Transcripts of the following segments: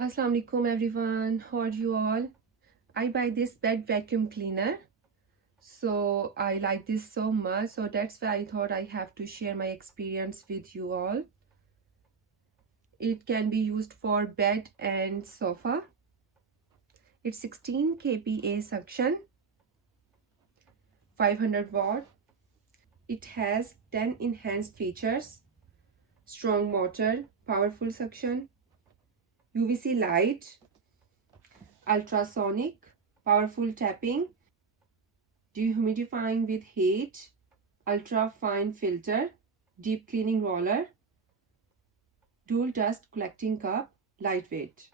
Assalamu alaikum everyone, how are you all? I buy this bed vacuum cleaner, so I like this so much, so that's why I thought I have to share my experience with you all. It can be used for bed and sofa. It's 16 kPa suction, 500 watt. It has 10 enhanced features: strong motor, powerful suction, UVC light, ultrasonic, powerful tapping, dehumidifying with heat, ultra fine filter, deep cleaning roller, dual dust collecting cup, lightweight.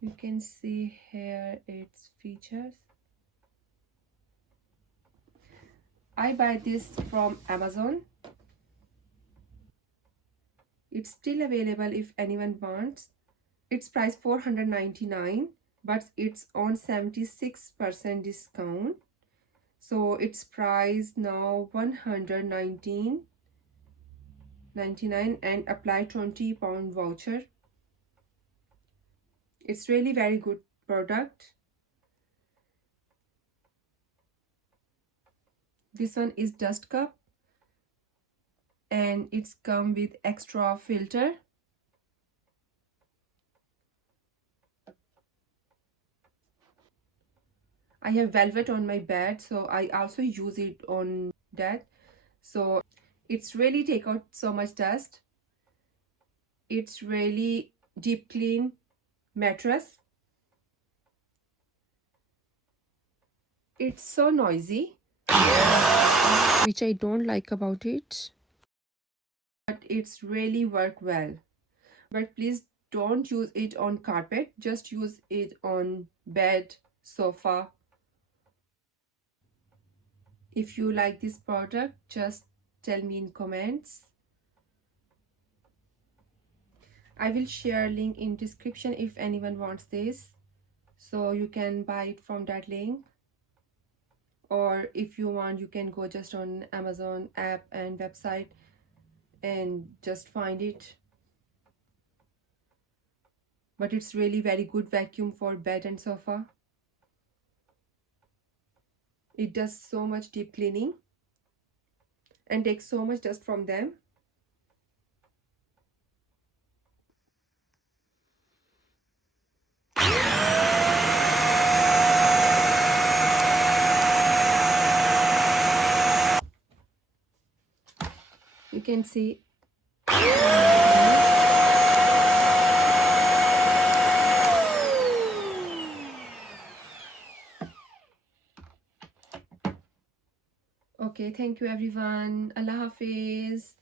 You can see here its features. I buy this from Amazon. It's still available if anyone wants. It's price $499, but it's on 76% discount, so its price now $119.99 and apply £20 voucher. It's really very good product. This one is dust cup and it's come with extra filter. I have velvet on my bed, so I also use it on that. So it's really take out so much dust. It's really deep clean mattress. It's so noisy, which I don't like about it, but it's really work well. But please don't use it on carpet, just use it on bed, sofa. If you like this product, just tell me in comments. I will share link in description if anyone wants this, so you can buy it from that link. Or if you want, you can go just on Amazon app and website and just find it. But it's really very good vacuum for bed and sofa. It does so much deep cleaning and takes so much dust from them. You can see. Okay, thank you everyone. Allah Hafiz.